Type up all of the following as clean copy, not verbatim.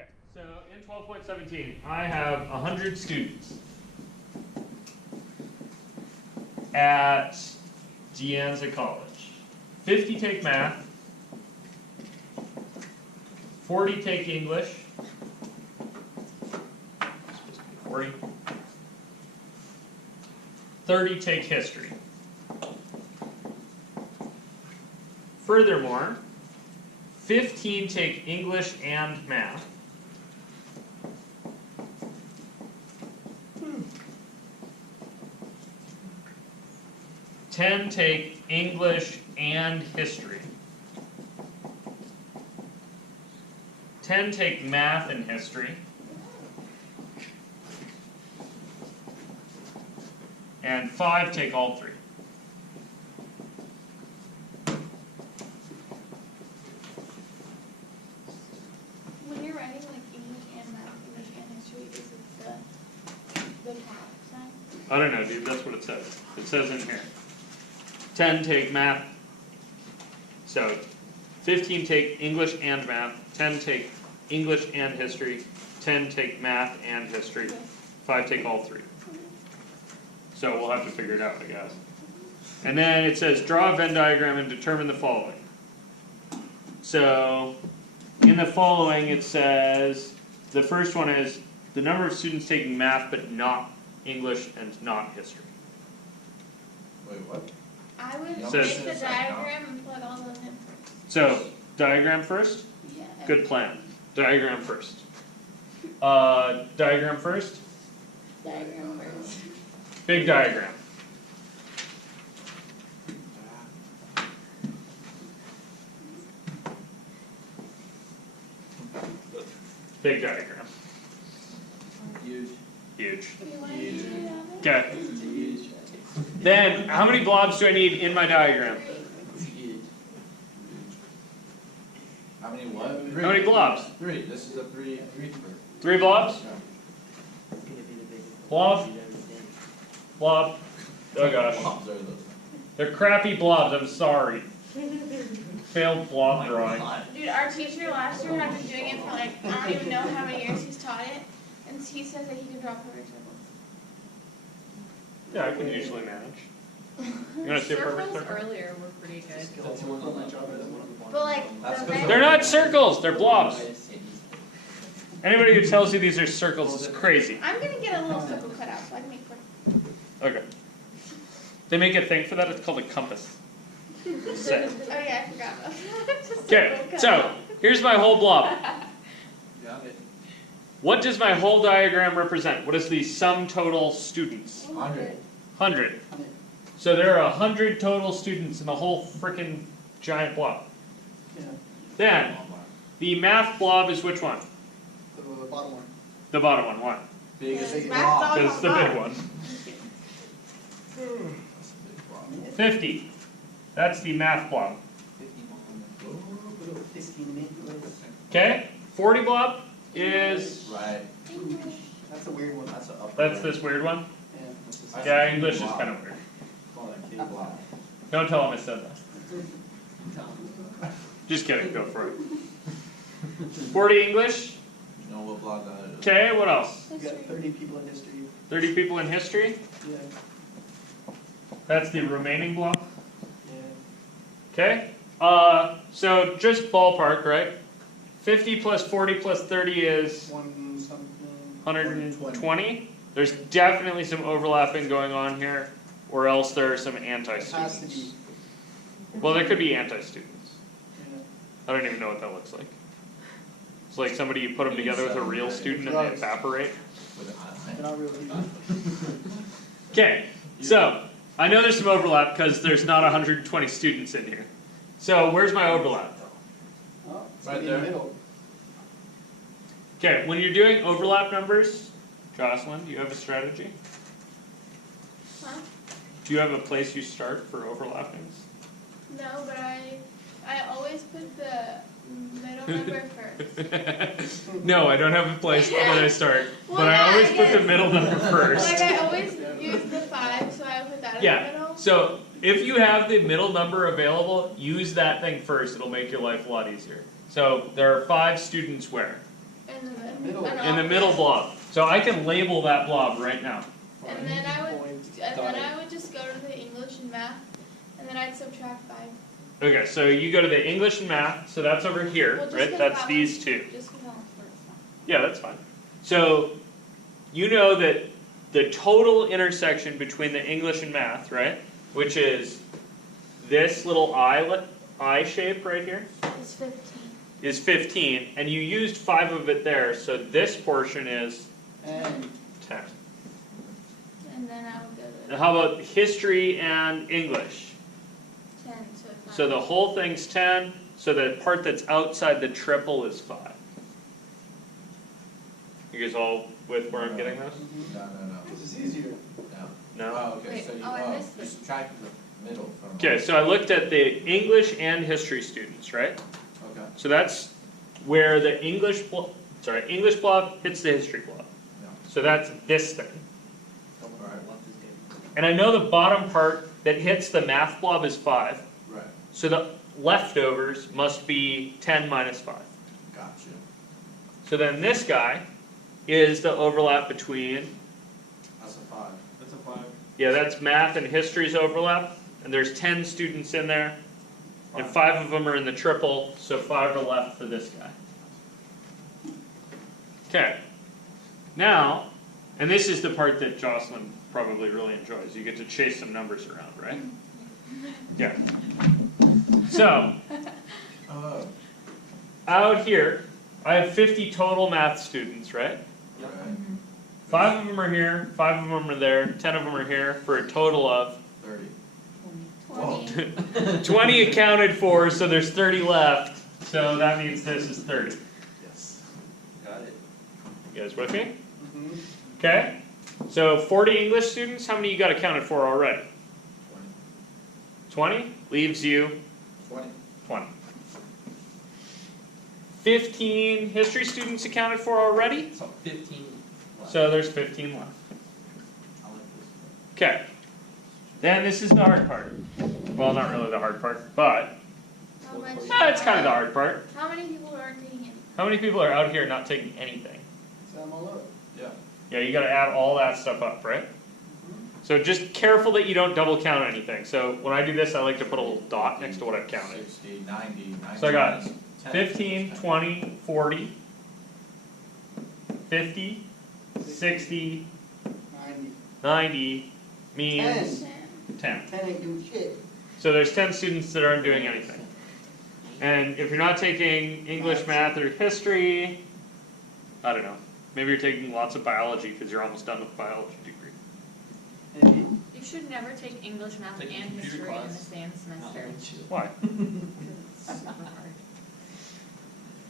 Okay, so in 12.17, I have 100 students at De Anza College. 50 take math, 40 take English, 40, 30 take history. Furthermore, 15 take English and math. Ten take English and history. 10 take math and history. And 5 take all three. When you're writing like English and math, English and history, is it the top sign? I don't know, dude, that's what it says. It says in here. 10 take math. So 15 take English and math, 10 take English and history, 10 take math and history, 5 take all three. So we'll have to figure it out, I guess. And then it says draw a Venn diagram and determine the following. So in the following it says, the first one is the number of students taking math but not English and not history. Wait, what? I would Says- make the diagram and plug all those in first. So diagram first? Yeah. Good plan. Diagram first. Diagram first? Diagram first. Big diagram. Big diagram. Huge. Huge. You want to do that? Okay. It's huge. Then, how many blobs do I need in my diagram? It's huge. How many what? How many blobs? 3. This is a 3. 3 blobs? Blob. Blob. Oh gosh. Blobs are those. They're crappy blobs, I'm sorry. Failed blob drawing. Dude, our teacher last year had been doing it for like, I don't even know how many years he's taught it, and he says that he can draw perfect circles. Yeah, I can usually manage. You want to see a perfect Circles circle? earlier were pretty good. But like, That's the good. Venn- They're not circles, they're blobs. Anybody who tells you these are circles is crazy. I'm gonna get a little circle cut out so I can make perfect. Okay. They make a thing for that, it's called a compass. Say. Oh yeah, I forgot about that. Just Okay, circle cut so out. here's my whole blob. Got it. What does my whole diagram represent? What is the sum total students? 100. 100. So there are 100 total students in the whole frickin' giant blob. Yeah, Then, the math blob is which one? the bottom one. The bottom one, why? Biggest Math blob. blob. Because it's the big one. That's a big blob. 50. That's the math blob. 15 Okay? 40 blob is, Right. That's a weird one. That's a upper. that's this weird one. Yeah, that's just- That's Yeah, a English is blob. kind of weird. Call that king blob. Don't tell him I said that. Just kidding, go for it. 40 English. You know what blob that is? Okay, what else? You got 30 people in history. 30 people in history. Yeah, That's the remaining blob. yeah. Okay? So just ballpark, right? 50 plus 40 plus 30 is One something. 120. There's definitely some overlapping going on here, or else there are some Has to anti-students. be. Well, there could be anti-students. Yeah. I don't even know what that looks like. It's like somebody, you put them together with a real student and they evaporate. With an They're eye. not real people. Okay, so I know there's some overlap because there's not 120 students in here. So where's my overlap? Oh, it's Right gonna be in the there. middle. Okay, when you're doing overlap numbers, Jocelyn, do you have a strategy? Huh? Do you have a place you start for overlappings? No, but I always put the middle number first. No, I don't have a place where I start, Well, but yeah, I always I put guess- the middle number first. Like I always use the 5, so I put that in the Yeah, middle. so if you have the middle number available, use that thing first. It'll make your life a lot easier. So there are 5 students where? And then middle. An in the middle blob. So I can label that blob right now. And then I would just go to the English and math, and then I'd subtract 5. Okay, so you go to the English and math, so that's over here, Well, just right? 'cause That's that these one's- two. Just because that one's first. Yeah, that's fine. So you know that the total intersection between the English and math, right, which is this little I shape right here, It's 15. is 15, and you used 5 of it there, so this portion is And 10. And then I would go Now to how about history and English? 10, so 5. So the whole thing's 10, so the part that's outside the triple is 5. You guys all with where I'm getting this? No. this is easier. No? Oh, okay, Wait, so you, I missed you this. subtract the middle from. Okay, so I looked at the English and history students, right? Okay, So that's where the English blob hits the history blob. yeah, So that's this thing. alright, And I know the bottom part that hits the math blob is 5. right, So the leftovers must be 10 minus 5. gotcha. So then this guy is the overlap between, That's a 5. That's a 5. yeah, that's math and history's overlap. And there's 10 students in there. And 5 of them are in the triple, so 5 are left for this guy. Okay. Now, and this is the part that Jocelyn probably really enjoys. You get to chase some numbers around, right? Yeah. So, Oh, out here, I have 50 total math students, right? okay. 5 of them are here, 5 of them are there, 10 of them are here, for a total of 30. 20. 20 accounted for, so there's 30 left. So that means this is 30. Yes. Got it. You guys with me? Mhm. Okay. So 40 English students, how many you got accounted for already? 20 leaves you 20. 20. 15 history students accounted for already, So 15 left. so there's 15 left. I like this. Okay. Then this is the hard part. Well, not really the hard part, but How much? it's kind of the hard part. How many people aren't taking any? How many people are out here not taking anything? So I'm all up. Yeah. Yeah, you got to add all that stuff up, right? So just careful that you don't double count anything. So when I do this, I like to put a little dot next to what I've counted. 60, 90, 90. So I got 10, 15, 20, 40, 50, 60, 90. 90 means 10. 10 ain't doing shit. So there's 10 students that aren't doing anything. And if you're not taking English, math, or history, I don't know. Maybe you're taking lots of biology because you're almost done with biology degree. Maybe. You should never take English, math, Take a and computer history in the class. same semester. Why? Because it's super hard.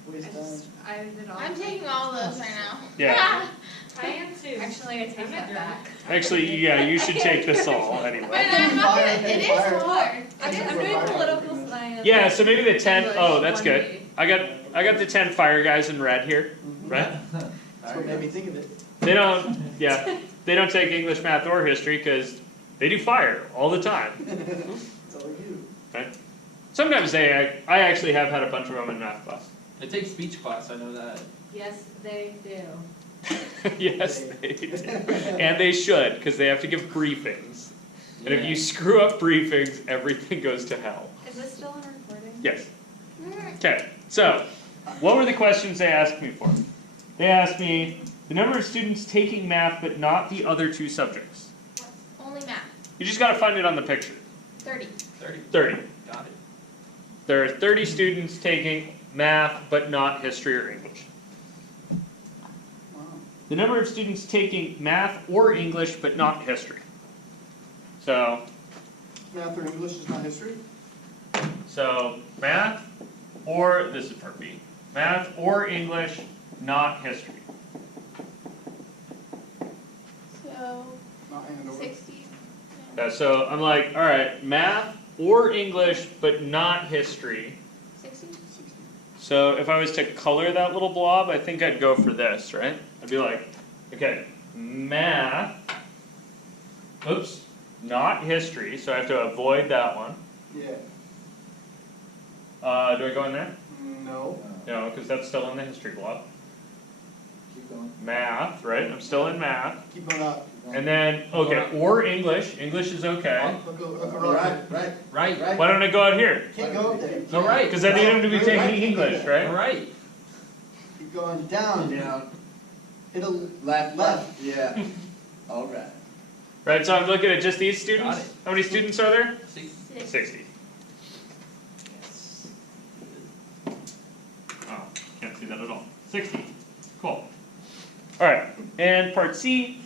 Waste time. I did all. I'm taking all those right now. Yeah. I am too. Actually, I take that back. Actually, yeah, you should take this all But anyway. I'm not gonna, it is hard. I'm doing political science. Yeah, so maybe the 10, English, oh, that's one good. day. I got the 10 fire guys in red here, right? That's what made me think of it. They don't, yeah, they don't take English, math, or history because they do fire all the time. That's all I do. Right? Sometimes I actually have had a bunch of them in math class. They take speech class, I know that. Yes, they do. Yes, they do. And they should, because they have to give briefings. And if you screw up briefings, everything goes to hell. Is this still in recording? Yes. Okay, so, what were the questions they asked me for? They asked me the number of students taking math but not the other 2 subjects. Only math. You just gotta find it on the picture. 30. 30. 30. Got it. There are 30 students taking math but not history or English. Wow. The number of students taking math or English but not history. So Math or English is not history? math or, this is part B, math or English, not history. So, Not hand over. 60. So I'm like, alright, math or English but not history. 60? 60. So if I was to color that little blob, I think I'd go for this, right? I'd be like, okay, math, oops, not history, so I have to avoid that one. Yeah. Do I go in there? No. No, because that's still in the history blob. math, right? I'm still in math. Keep going up. And then, okay, or English. English is okay. Look Right, right. Right, Why don't I go out here? Can't go up there. all right, Because I need him to be taking English, all right? right. Keep going down. Down, Hit a left, yeah. All right. Right, so I'm looking at just these students. Got it. How many students are there? 6. 60. Oh, can't see that at all. 60. Cool. Alright, and part C,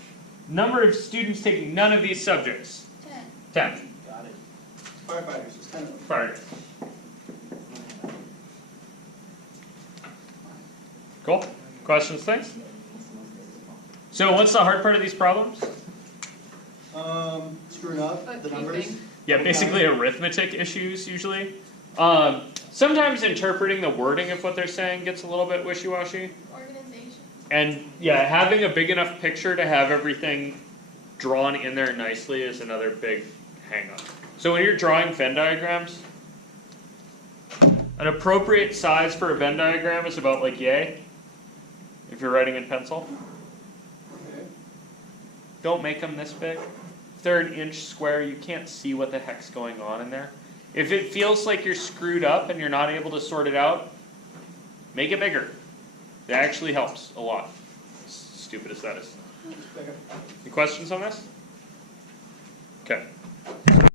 number of students taking none of these subjects. 10. 10. Got it. firefighters, it's 10 of them. Fire. Cool. Questions, things? So what's the hard part of these problems? Screwing up the numbers. Yeah, basically arithmetic issues usually. Sometimes interpreting the wording of what they're saying gets a little bit wishy-washy. Organization. And yeah, having a big enough picture to have everything drawn in there nicely is another big hang-up. So when you're drawing Venn diagrams, an appropriate size for a Venn diagram is about like yay, if you're writing in pencil. Okay. Don't make them this big. If they're an inch square, you can't see what the heck's going on in there. If it feels like you're screwed up and you're not able to sort it out, make it bigger. It actually helps a lot. As stupid as that is. Bigger. Any questions on this? Okay.